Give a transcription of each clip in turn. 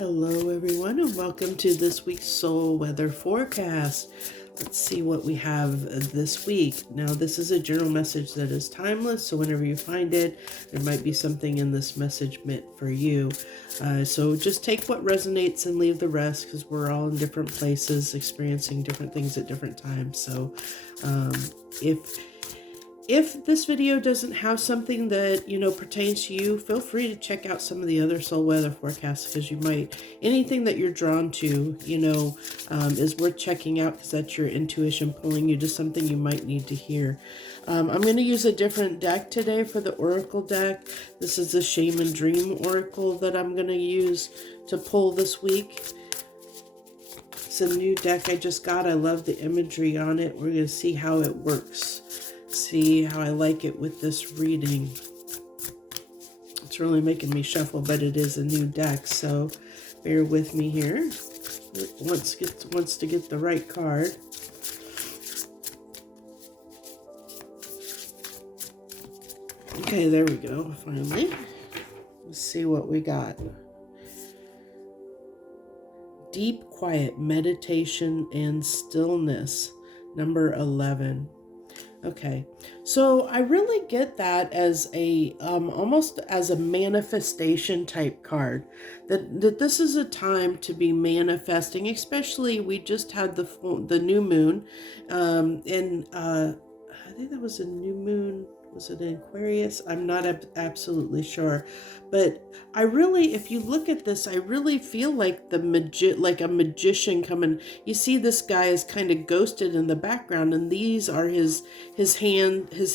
Hello everyone and welcome to this week's soul weather forecast. Let's see what we have this week. Now this is a general message that is timeless, so whenever you find it, there might be something in this message meant for you. So just take what resonates and leave the rest, because we're all in different places experiencing different things at different times. So if this video doesn't have something that, pertains to you, feel free to check out some of the other soul weather forecasts, because you might, anything that you're drawn to, is worth checking out, because that's your intuition pulling you to something you might need to hear. I'm going to use a different deck today for the Oracle deck. This is the Shaman Dream Oracle that I'm going to use to pull this week. It's a new deck I just got. I love the imagery on it. We're going to see how it works. See how I like it with this reading. It's really making me shuffle, but it is a new deck, so bear with me here. It wants to get the right card. Okay, there we go, finally. Let's see what we got. Deep quiet meditation and stillness, number 11. Okay, so I really get that as a almost as a manifestation type card, that this is a time to be manifesting. Especially, we just had the new moon, and I think that was a new moon. Was it in Aquarius? I'm not absolutely sure, but I really, if you look at this, I really feel like like a magician coming. You see, this guy is kind of ghosted in the background, and these are his hand, his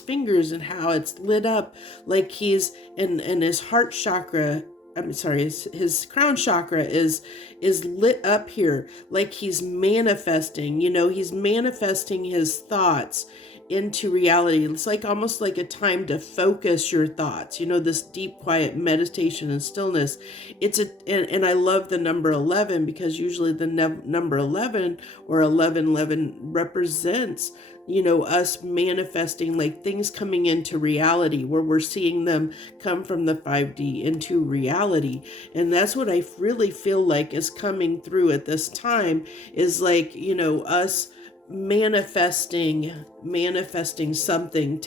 fingers, and how it's lit up, like he's and his heart chakra. I'm sorry, his crown chakra is lit up here, like he's manifesting. He's manifesting his thoughts into reality. It's like almost like a time to focus your thoughts, this deep quiet meditation and stillness. And I love the number 11, because usually the number 11 or 1111 represents us manifesting, like things coming into reality, where we're seeing them come from the 5D into reality. And that's what I really feel like is coming through at this time, is like, us manifesting something,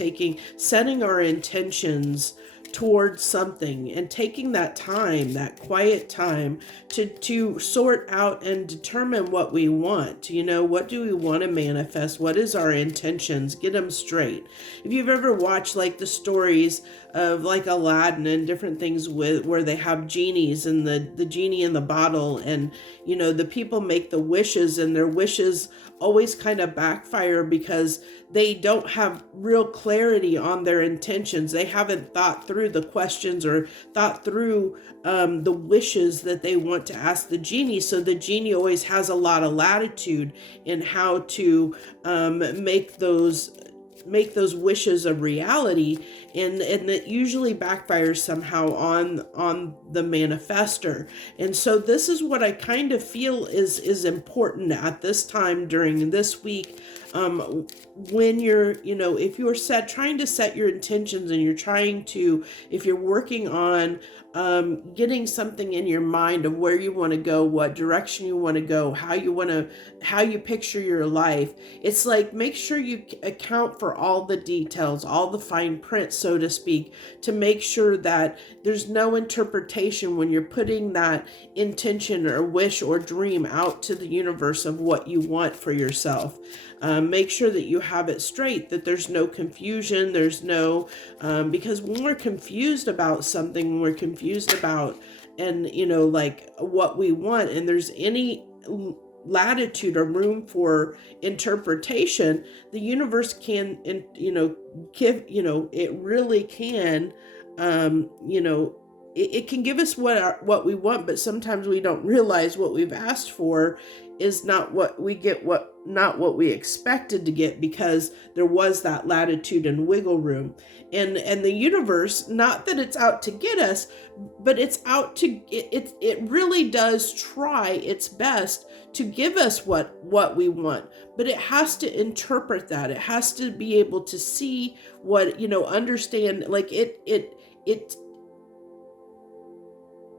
setting our intentions towards something, and taking that time, that quiet time, to sort out and determine what we want. What do we want to manifest? What is our intentions? Get them straight. If you've ever watched like the stories of like Aladdin and different things where they have genies, and the genie in the bottle, and the people make the wishes, and their wishes always kind of backfire because they don't have real clarity on their intentions. They haven't thought through the questions or thought through the wishes that they want to ask the genie. So the genie always has a lot of latitude in how to make those wishes a reality, and it usually backfires somehow on the manifester. And so this is what I kind of feel is important at this time during this week, when you're, if you're trying to set your intentions, and if you're working on getting something in your mind of where you want to go, what direction you want to go, how you picture your life. It's like, make sure you account for all the details, all the fine print, so to speak, to make sure that there's no interpretation when you're putting that intention or wish or dream out to the universe of what you want for yourself. Make sure that you have it straight, that there's no confusion, there's no, because when we're confused about something, when we're confused about, and like what we want, and there's any latitude or room for interpretation, the universe can, give, it really can, it can give us what we want, but sometimes we don't realize what we've asked for is not what we get, not what we expected to get, because there was that latitude and wiggle room. And the universe, not that it's out to get us, but it's out to, it really does try its best to give us what we want, but it has to interpret that. It has to be able to see what, understand, like it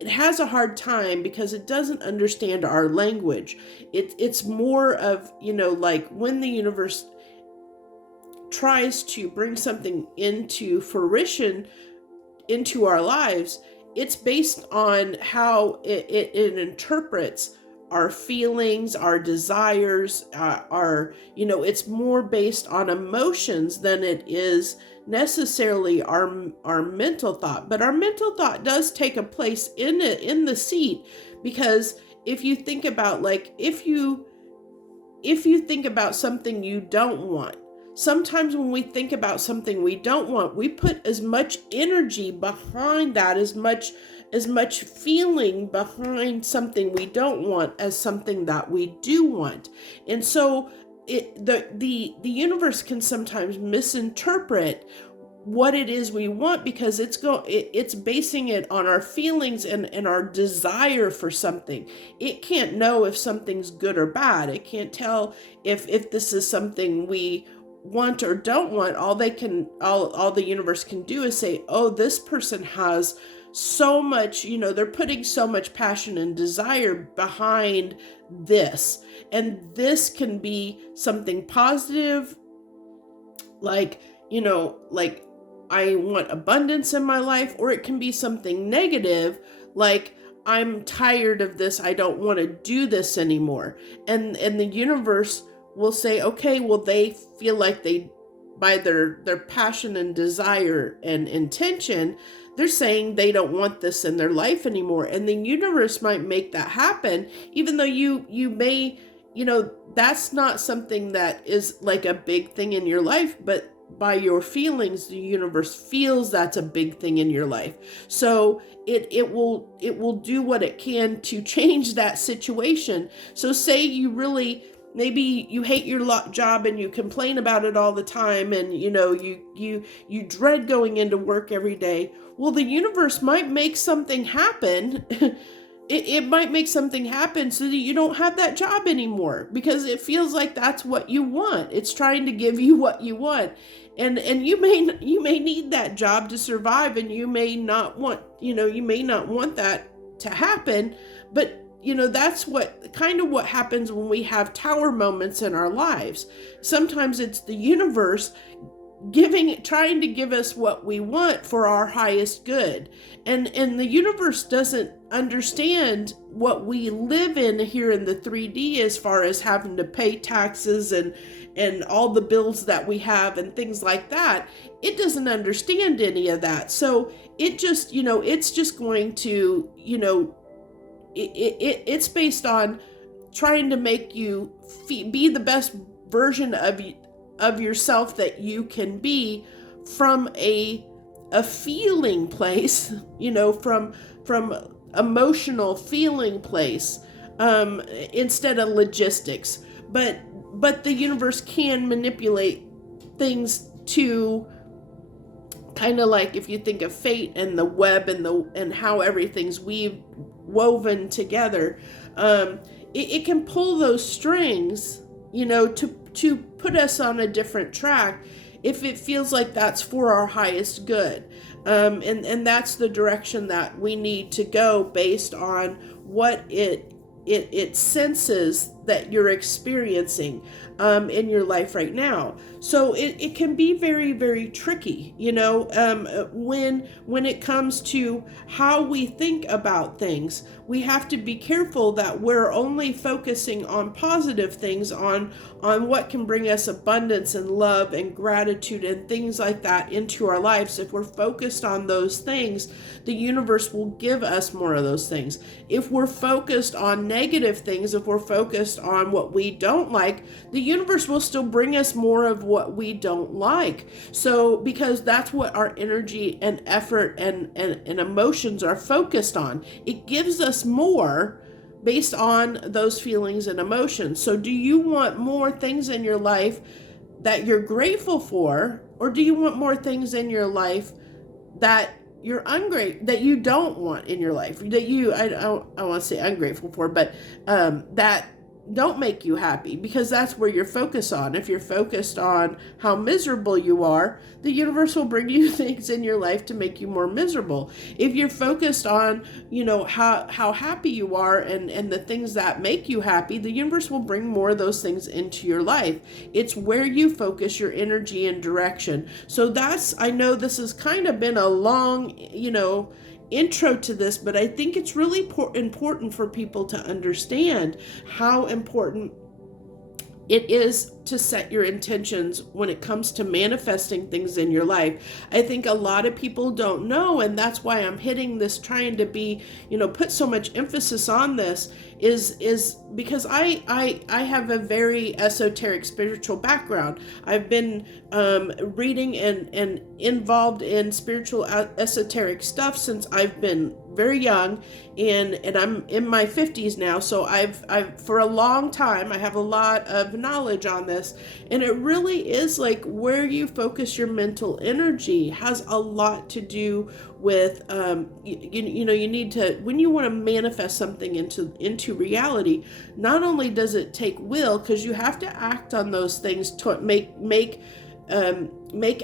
it has a hard time because it doesn't understand our language. It's more of, like when the universe tries to bring something into fruition into our lives, it's based on how it interprets our feelings, our desires, it's more based on emotions than it is necessarily our mental thought. But our mental thought does take a place in the seat, because if you think about, like, if you think about something you don't want, sometimes when we think about something we don't want, we put as much energy behind that, as much feeling behind something we don't want as something that we do want. And so the universe can sometimes misinterpret what it is we want, because it's basing it on our feelings and our desire for something. It can't know if something's good or bad. It can't tell if this is something we want or don't want. All the universe can do is say, oh, this person has so much, they're putting so much passion and desire behind this, and this can be something positive, like I want abundance in my life, or it can be something negative, like I'm tired of this, I don't want to do this anymore. And the universe will say, okay, well, they feel like they, by their passion and desire and intention, they're saying they don't want this in their life anymore. And the universe might make that happen, even though you may, that's not something that is like a big thing in your life, but by your feelings, the universe feels that's a big thing in your life. So it will do what it can to change that situation. So say maybe you hate your job and you complain about it all the time, and you dread going into work every day. Well, the universe might make something happen. It might make something happen so that you don't have that job anymore, because it feels like that's what you want. It's trying to give you what you want. And you may need that job to survive, and you may not want that to happen. But that's what happens when we have tower moments in our lives. Sometimes it's the universe trying to give us what we want for our highest good. And the universe doesn't understand what we live in here in the 3D, as far as having to pay taxes and all the bills that we have and things like that. It doesn't understand any of that. So it just, it's just going to, it's based on trying to make you be the best version of yourself that you can be, from a feeling place, from emotional feeling place, instead of logistics. But the universe can manipulate things to, kind of like if you think of fate and the web and how everything's woven together, it can pull those strings, to put us on a different track if it feels like that's for our highest good. And that's the direction that we need to go, based on what it senses that you're experiencing in your life right now. So it can be very, very tricky, when it comes to how we think about things. We have to be careful that we're only focusing on positive things, on what can bring us abundance and love and gratitude and things like that into our lives. If we're focused on those things, the universe will give us more of those things. If we're focused on negative things, if we're focused on what we don't like, the universe will still bring us more of what we don't like. So, because that's what our energy and effort and emotions are focused on, it gives us more based on those feelings and emotions. So do you want more things in your life that you're grateful for, or do you want more things in your life that you're that you don't want in your life, that you, I want to say ungrateful for, but that don't make you happy, because that's where you're focused on. If you're focused on how miserable you are, the universe will bring you things in your life to make you more miserable. If you're focused on, how happy you are, and the things that make you happy, the universe will bring more of those things into your life. It's where you focus your energy and direction. So I know this has kind of been a long, intro to this, but I think it's really important for people to understand how important it is to set your intentions when it comes to manifesting things in your life. I think a lot of people don't know, and that's why I'm hitting this, trying to be, put so much emphasis on this, is because I have a very esoteric spiritual background. I've been reading and involved in spiritual esoteric stuff since I've been very young, and I'm in my 50s now, so I've for a long time I have a lot of knowledge on this, and it really is like where you focus your mental energy has a lot to do with you need to, when you want to manifest something into reality, not only does it take will, because you have to act on those things to make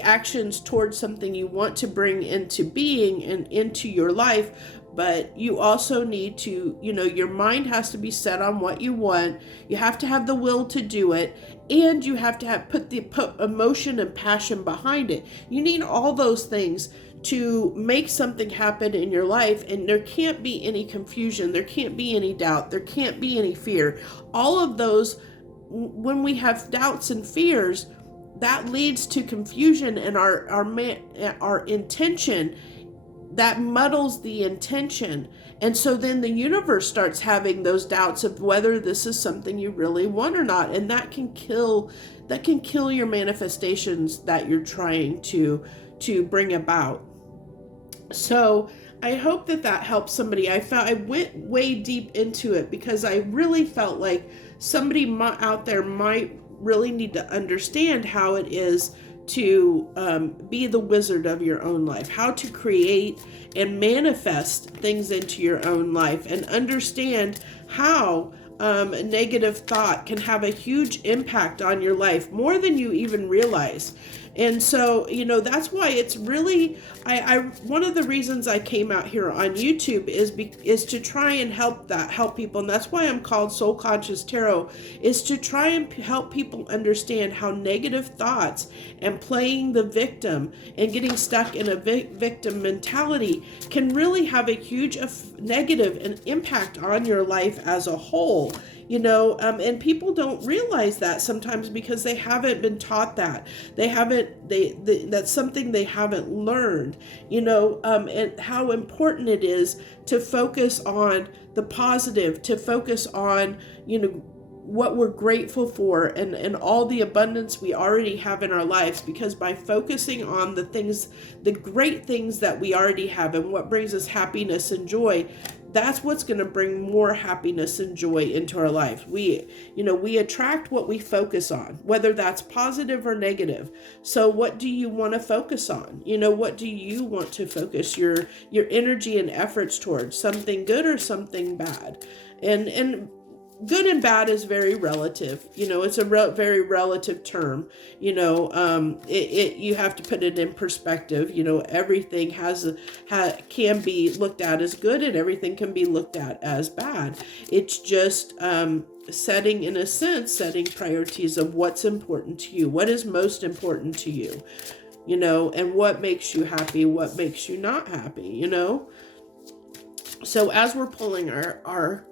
actions towards something you want to bring into being and into your life, but you also need to, your mind has to be set on what you want. You have to have the will to do it, and you have to put emotion and passion behind it. You need all those things to make something happen in your life, and there can't be any confusion, there can't be any doubt, there can't be any fear. All of those, when we have doubts and fears, that leads to confusion, and our intention, that muddles the intention. And so then the universe starts having those doubts of whether this is something you really want or not, and that can kill your manifestations that you're trying to bring about. So I hope that helps somebody. I went way deep into it because I really felt like somebody out there might really need to understand how it is to be the wizard of your own life, how to create and manifest things into your own life, and understand how negative thought can have a huge impact on your life, more than you even realize. And so, that's why it's really, one of the reasons I came out here on YouTube is to try and help people. And that's why I'm called Soul Conscious Tarot, is to try and help people understand how negative thoughts and playing the victim and getting stuck in a victim mentality can really have a huge negative impact on your life as a whole. And people don't realize that sometimes because they haven't been taught that. That's something they haven't learned, and how important it is to focus on the positive, to focus on, what we're grateful for, and all the abundance we already have in our lives, because by focusing on the great things that we already have and what brings us happiness and joy, that's what's going to bring more happiness and joy into our life. We attract what we focus on, whether that's positive or negative. So what do you want to focus on? What do you want to focus your energy and efforts towards? Something good or something bad? And good and bad is very relative. It's a very relative term. You have to put it in perspective. Everything can be looked at as good, and everything can be looked at as bad. It's just setting priorities of what's important to you, what is most important to you, and what makes you happy, what makes you not happy. So as we're pulling our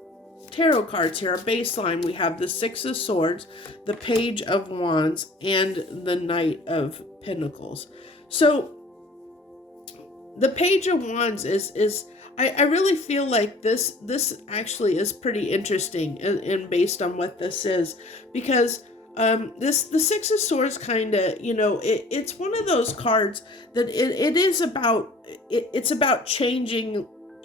tarot cards here, our baseline, we have the Six of Swords, the Page of Wands, and the Knight of Pentacles. So the Page of Wands is I really feel like this actually is pretty interesting, and based on what this is, because the Six of Swords kind of, it's one of those cards that it is about, it's about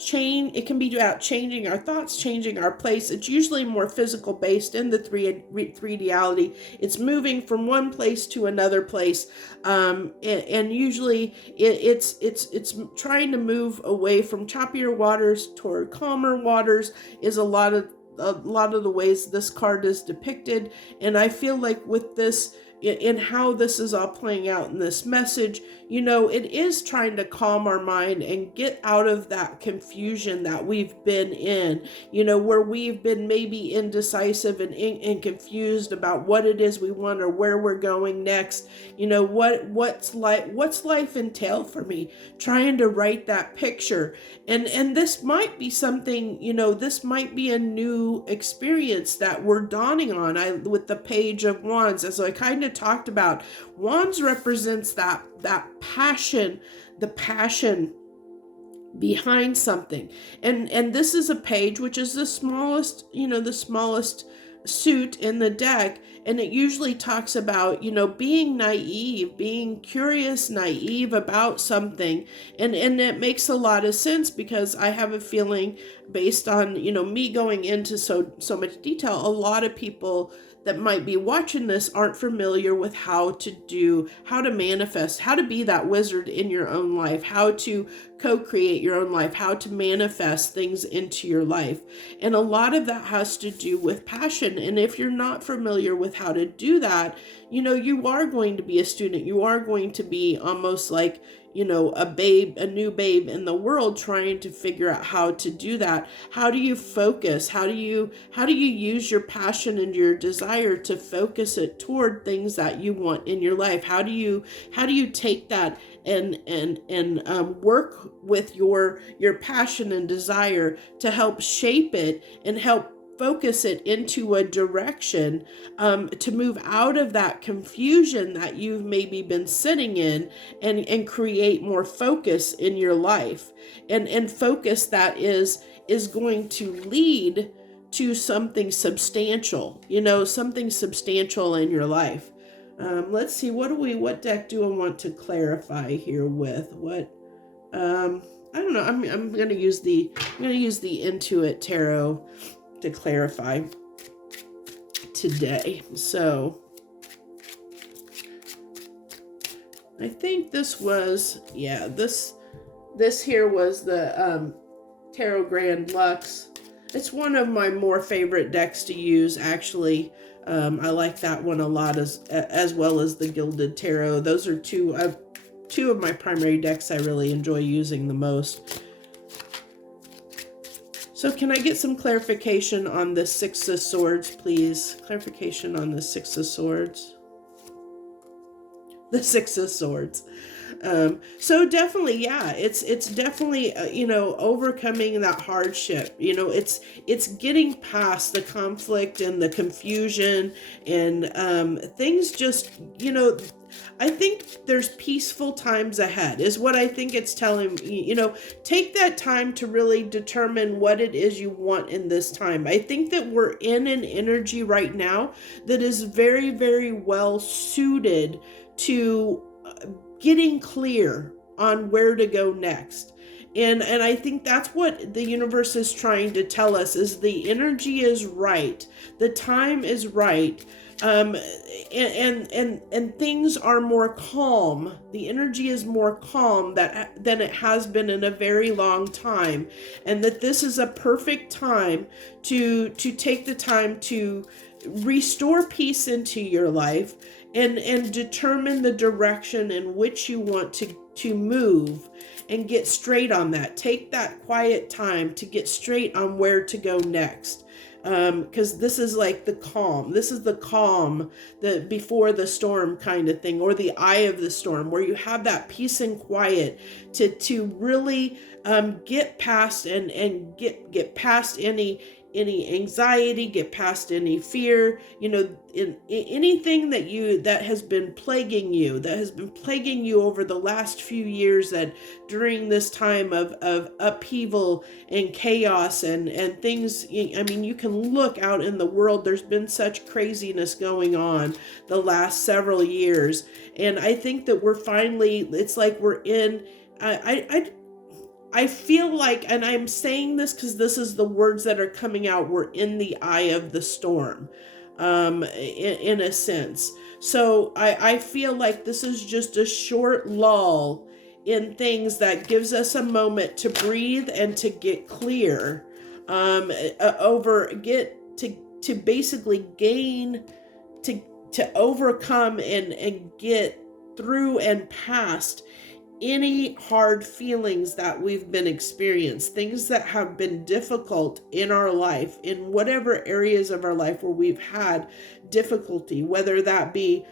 it can be about changing our thoughts, changing our place. It's usually more physical based in the 3D. It's moving from one place to another place, and usually it's trying to move away from choppier waters toward calmer waters. Is a lot of a lot of the ways this card is depicted. And I feel like with this, in how this is all playing out in this message, you know, it is trying to calm our mind and get out of that confusion that we've been in, you know, where we've been maybe indecisive and confused about what it is we want or where we're going next. You know, what's life entail for me, trying to write that picture. And this might be something, you know, this might be a new experience that we're dawning on. With the Page of Wands, as I kind of talked about, Wands represents that passion, the passion behind something. And this is a page which is the smallest, you know, the smallest suit in the deck, and it usually talks about, you know, being naive, being curious, naive about something. And it makes a lot of sense, because I have a feeling, based on, you know, me going into so much detail, a lot of people that might be watching this aren't familiar with how to manifest, how to be that wizard in your own life, how to co-create your own life, how to manifest things into your life. And a lot of that has to do with passion. And if you're not familiar with how to do that, you know, you are going to be a student. You are going to be almost like, you know, a new babe in the world, trying to figure out how to do that. How do you focus? How do you use your passion and your desire to focus it toward things that you want in your life? How do you take that and work with your passion and desire to help shape it and help focus it into a direction, to move out of that confusion that you've maybe been sitting in, and create more focus in your life, and focus that is going to lead to something substantial, you know, something substantial in your life. Let's see, what deck do I want to clarify here with? I don't know. I'm going to use the Intuit Tarot to clarify today. So I think this was, this here was the Tarot Grand Luxe. It's one of my more favorite decks to use, actually. I like that one a lot, as well as the Gilded Tarot. Those are two of my primary decks I really enjoy using the most. So can I get some clarification on the Six of Swords, please? Clarification on the Six of Swords. The Six of Swords. So definitely, yeah, it's definitely, you know, overcoming that hardship. You know, it's getting past the conflict and the confusion, and things just, you know, I think there's peaceful times ahead, is what I think it's telling me. You know, take that time to really determine what it is you want in this time. I think that we're in an energy right now that is very, very well suited to getting clear on where to go next. And I think that's what the universe is trying to tell us, is the energy is right. The time is right. And things are more calm. The energy is more calm than it has been in a very long time. And that this is a perfect time to take the time to restore peace into your life, and determine the direction in which you want to move, and get straight on that. Take that quiet time to get straight on where to go next. Because this is like the calm. This is the calm, the before the storm kind of thing, or the eye of the storm, where you have that peace and quiet to really get past and get past any anxiety, get past any fear, you know, in anything that has been plaguing you over the last few years, that during this time of upheaval and chaos and things. I mean, you can look out in the world, there's been such craziness going on the last several years, and I think that we're finally, it's like we're in, I feel like, and I'm saying this because this is the words that are coming out, we're in the eye of the storm, in a sense. So I feel like this is just a short lull in things that gives us a moment to breathe and to get clear to basically gain, to overcome and get through and past any hard feelings that we've been experienced, things that have been difficult in our life, in whatever areas of our life where we've had difficulty, whether that be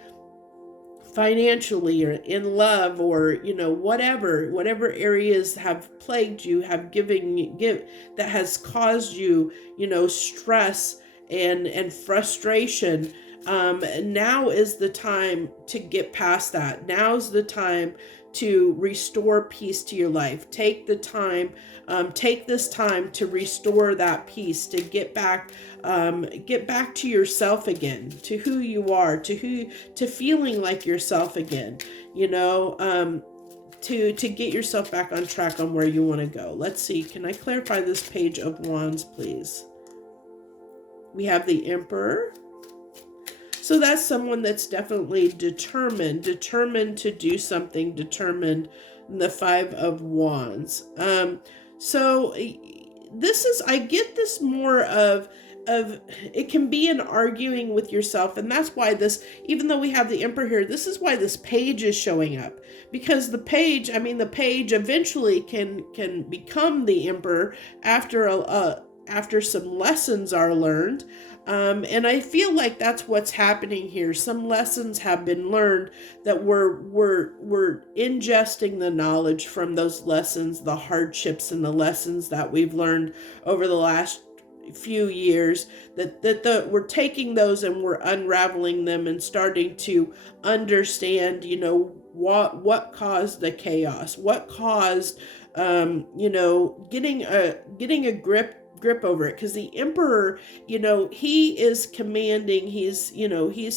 financially or in love, or whatever areas have plagued you, have that has caused you stress and frustration. Now is the time to get past that. Now's the time to restore peace to your life. Take this time to restore that peace, to get back to yourself again, to who you are, to feeling like yourself again, to get yourself back on track on where you want to go. Let's see, can I clarify this Page of Wands, please? We have the Emperor. So that's someone that's definitely determined to do something, determined. In the Five of Wands. So I get this more of it can be an arguing with yourself, and that's why this, even though we have the Emperor here, this is why this page is showing up, because the page eventually can become the Emperor after some lessons are learned. And I feel like that's what's happening here. Some lessons have been learned, that we're ingesting the knowledge from those lessons, the hardships and the lessons that we've learned over the last few years, that we're taking those and we're unraveling them and starting to understand, what caused the chaos, what caused, getting a grip over it. Because the Emperor, he is commanding. He's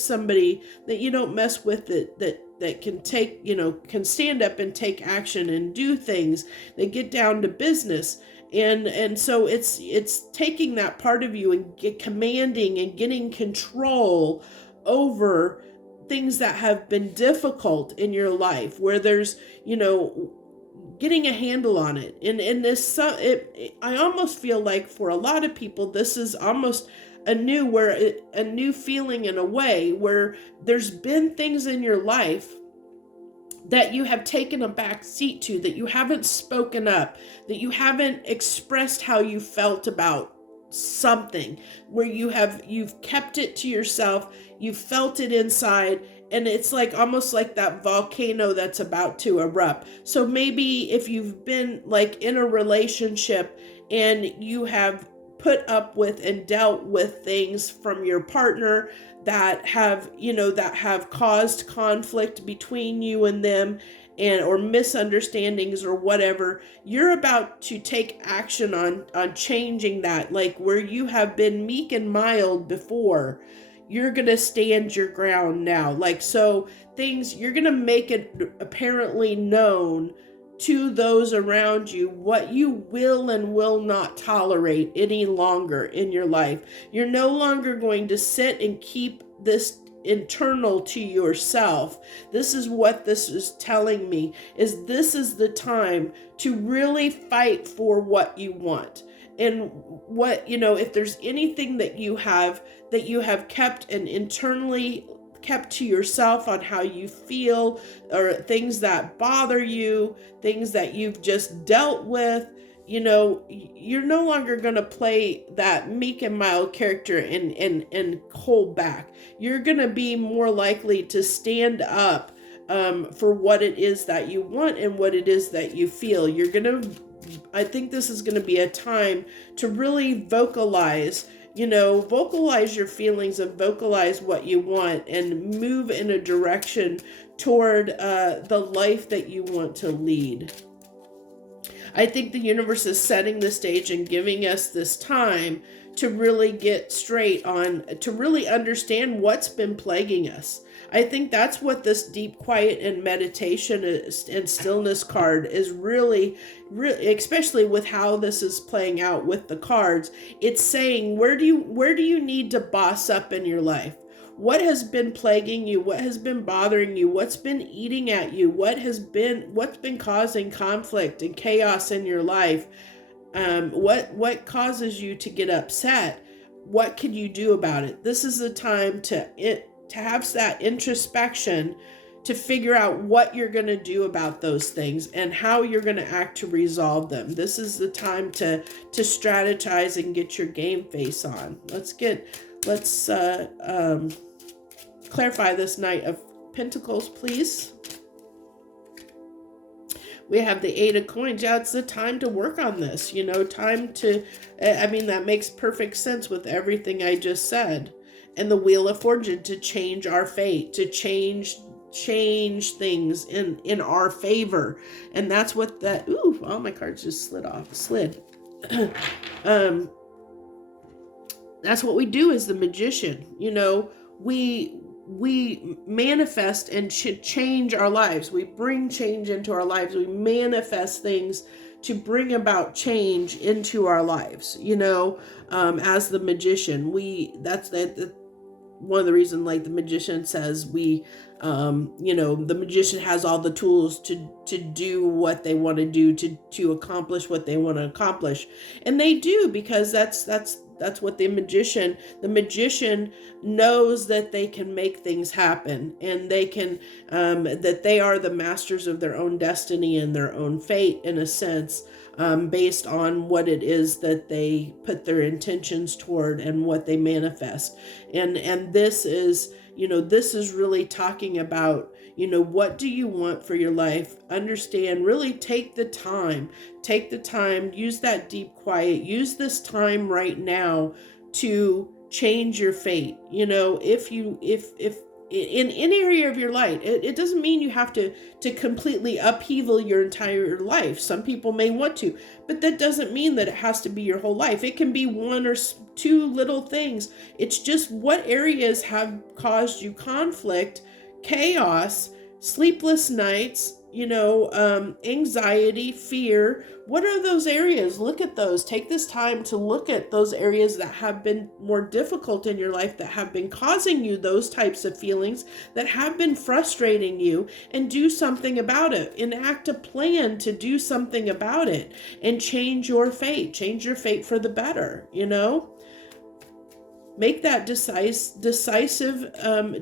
somebody that you don't mess with, that can take, can stand up and take action and do things. They get down to business. And so it's taking that part of you and commanding and getting control over things that have been difficult in your life, where there's, getting a handle on it. And this, I almost feel like for a lot of people, this is almost a new feeling in a way, where there's been things in your life that you have taken a back seat to, that you haven't spoken up, that you haven't expressed how you felt about something, where you've kept it to yourself, you felt it inside, and it's like almost like that volcano that's about to erupt. So maybe if you've been like in a relationship and you have put up with and dealt with things from your partner that have caused conflict between you and them, or misunderstandings or whatever, you're about to take action on changing that. Like where you have been meek and mild before, you're going to stand your ground now. Like, so things, you're going to make it apparently known to those around you what you will and will not tolerate any longer in your life. You're no longer going to sit and keep this internal to yourself. This is what this is telling me, is this is the time to really fight for what you want. And what, if there's anything that you have kept and internally kept to yourself on how you feel, or things that bother you, things that you've just dealt with, you're no longer going to play that meek and mild character and hold back. You're going to be more likely to stand up for what it is that you want and what it is that you feel. I think this is going to be a time to really vocalize your feelings and vocalize what you want, and move in a direction toward the life that you want to lead. I think the universe is setting the stage and giving us this time to really get straight on, to really understand what's been plaguing us. I think that's what this deep quiet and meditation and stillness card is really, especially with how this is playing out with the cards. It's saying, where do you need to boss up in your life? What has been plaguing you? What has been bothering you? What's been eating at you? What's been causing conflict and chaos in your life? What causes you to get upset? What can you do about it? This is the time to have that introspection, to figure out what you're going to do about those things and how you're going to act to resolve them. This is the time to strategize and get your game face on. Let's clarify this Knight of Pentacles, please. We have the Eight of Coins. Yeah, it's the time to work on this, time to, that makes perfect sense with everything I just said. And the Wheel of Fortune, to change our fate, to change things in our favor. And that's what that, all my cards just slid. That's what we do as the magician. We manifest and change our lives. We bring change into our lives. We manifest things to bring about change into our lives. As the magician, that's one of the reasons, like the magician says, the magician has all the tools to do what they want to do, to accomplish what they want to accomplish. And they do, because that's what the magician knows, that they can make things happen, and they can, that they are the masters of their own destiny and their own fate, in a sense, based on what it is that they put their intentions toward and what they manifest. And this is, this is really talking about, what do you want for your life? Understand, really take the time, use that deep quiet, use this time right now to change your fate. If in any area of your life, it doesn't mean you have to completely upheaval your entire life. Some people may want to, but that doesn't mean that it has to be your whole life. It can be one or two little things. It's just, what areas have caused you conflict, chaos, sleepless nights, anxiety, fear. What are those areas? Look at those. Take this time to look at those areas that have been more difficult in your life, that have been causing you those types of feelings, that have been frustrating you, and do something about it. Enact a plan to do something about it and change your fate for the better. Make that decisive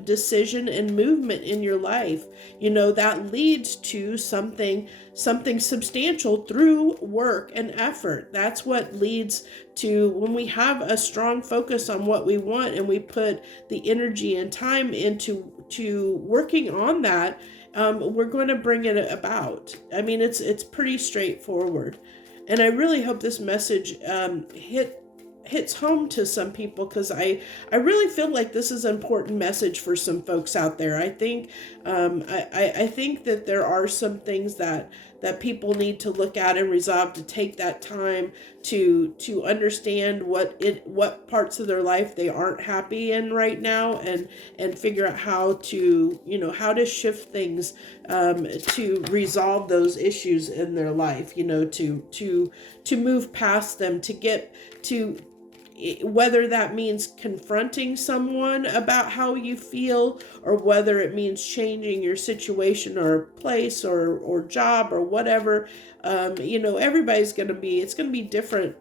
decision and movement in your life, that leads to something substantial through work and effort. That's what leads to, when we have a strong focus on what we want and we put the energy and time into working on that, we're going to bring it about. It's pretty straightforward. And I really hope this message hits home to some people, because I really feel like this is an important message for some folks out there. I think I think that there are some things that people need to look at and resolve, to take that time to understand what parts of their life they aren't happy in right now, and figure out how to shift things to resolve those issues in their life, to move past them, to get to, whether that means confronting someone about how you feel, or whether it means changing your situation or place or job or whatever. Everybody's going to be, it's going to be different.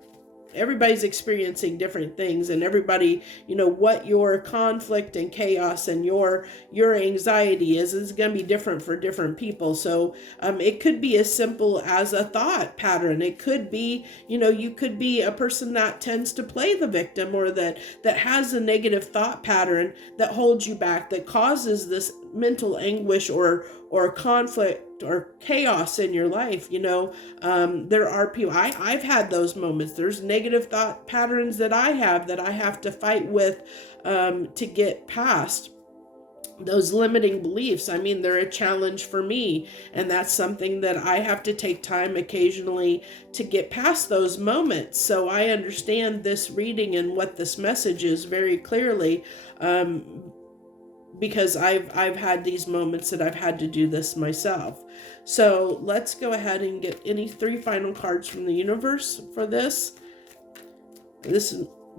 Everybody's experiencing different things, and everybody, what your conflict and chaos and your anxiety is going to be different for different people. So it could be as simple as a thought pattern. It could be, you could be a person that tends to play the victim, or that has a negative thought pattern that holds you back, that causes this mental anguish or conflict or chaos in your life. There are people, I've had those moments. There's negative thought patterns that I have to fight with to get past those limiting beliefs. They're a challenge for me, and that's something that I have to take time occasionally to get past those moments. So I understand this reading and what this message is very clearly, because I've had these moments that I've had to do this myself. So let's go ahead and get any 3 final cards from the universe for this.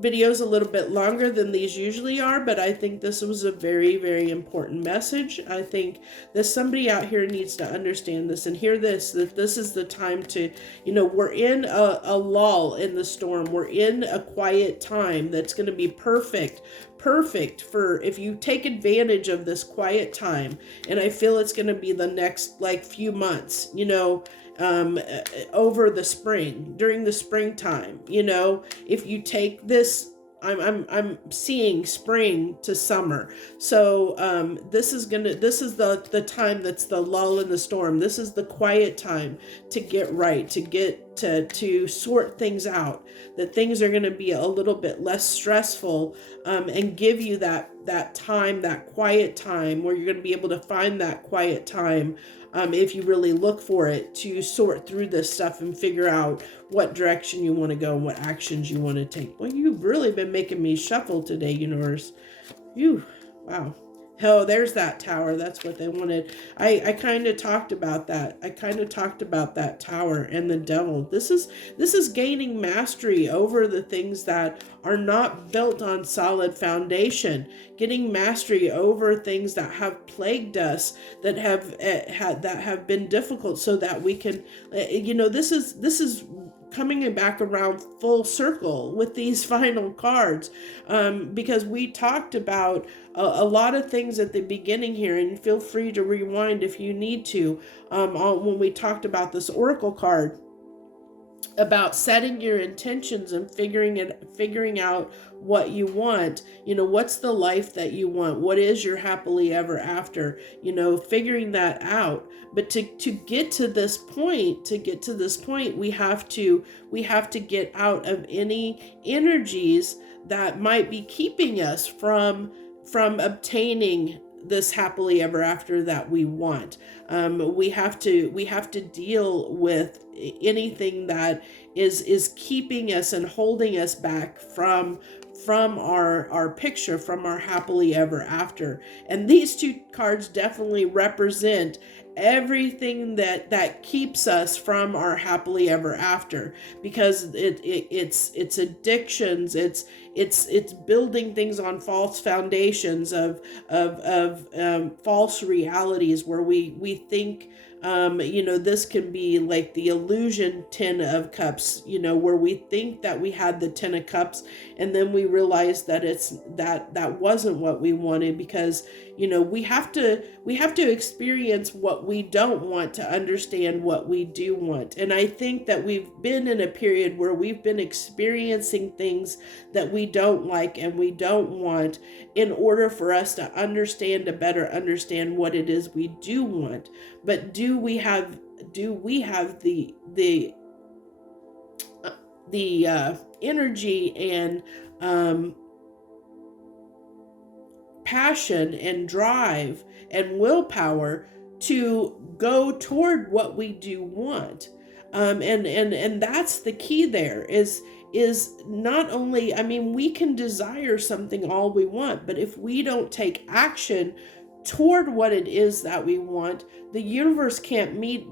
videos a little bit longer than these usually are, but I think this was a very, very important message. I think that somebody out here needs to understand this and hear this, that this is the time to, we're in a lull in the storm. We're in a quiet time that's going to be perfect for if you take advantage of this quiet time. And I feel it's going to be the next few months, over the spring, during the springtime. If you take this, I'm seeing spring to summer. So this is the time that's the lull in the storm. This is the quiet time to get right, to get to sort things out, that things are going to be a little bit less stressful, and give you that time, that quiet time, where you're going to be able to find that quiet time, if you really look for it, to sort through this stuff and figure out what direction you want to go and what actions you want to take. Well, you've really been making me shuffle today, universe. Wow. Oh, there's that tower. That's what they wanted. I kind of talked about that. That tower and the devil. This is gaining mastery over the things that are not built on solid foundation. Getting mastery over things that have plagued us, that have been difficult, so that we can, this is coming back around full circle with these final cards, because we talked about a lot of things at the beginning here, and feel free to rewind if you need to, when we talked about this oracle card, about setting your intentions and figuring out what you want. What's the life that you want? What is your happily ever after? Figuring that out. But to get to this point, we have to get out of any energies that might be keeping us from obtaining this happily ever after that we want. We have to deal with anything that is keeping us and holding us back from our picture, from our happily ever after. And these two cards definitely represent everything that keeps us from our happily ever after, because it's addictions, it's building things on false foundations of false realities, where we think, this can be like the illusion 10 of cups, where we think that we had the 10 of cups, and then we realize that that wasn't what we wanted, because we have to experience what we don't want to understand what we do want. And I think that we've been in a period where we've been experiencing things that we don't like and we don't want, in order for us to better understand what it is we do want. But do we have the energy and passion and drive and willpower to go toward what we do want? And that's the key there, is not only, we can desire something all we want, but if we don't take action toward what it is that we want, the universe can't meet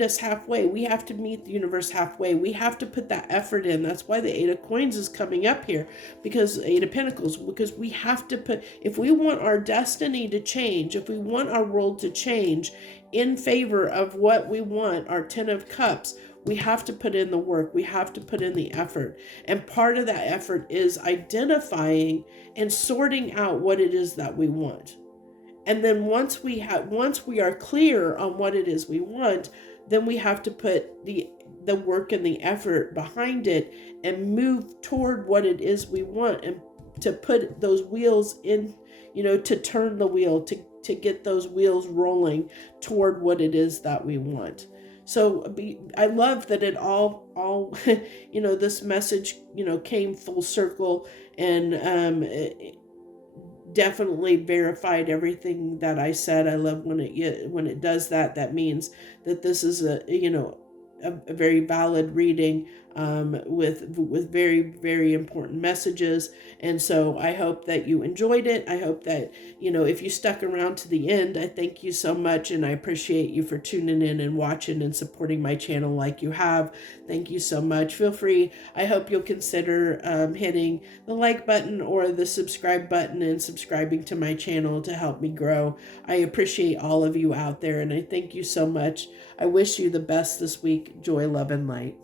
us halfway. We have to meet the universe halfway. We have to put that effort in. That's why the 8 of coins is coming up here, because 8 of pentacles, because we have to if we want our destiny to change, if we want our world to change in favor of what we want, our 10 of cups, we have to put in the work. We have to put in the effort. And part of that effort is identifying and sorting out what it is that we want. And then once we are clear on what it is we want, then we have to put the work and the effort behind it and move toward what it is we want, and to put those wheels in, to turn the wheel, to get those wheels rolling toward what it is that we want. So I love that it all this message, came full circle, and definitely verified everything that I said. I love when it does that. That means that this is a very valid reading. with very, very important messages. And so I hope that you enjoyed it. I hope that, if you stuck around to the end, I thank you so much. And I appreciate you for tuning in and watching and supporting my channel like you have. Thank you so much. Feel free. I hope you'll consider hitting the like button or the subscribe button and subscribing to my channel to help me grow. I appreciate all of you out there, and I thank you so much. I wish you the best this week. Joy, love, and light.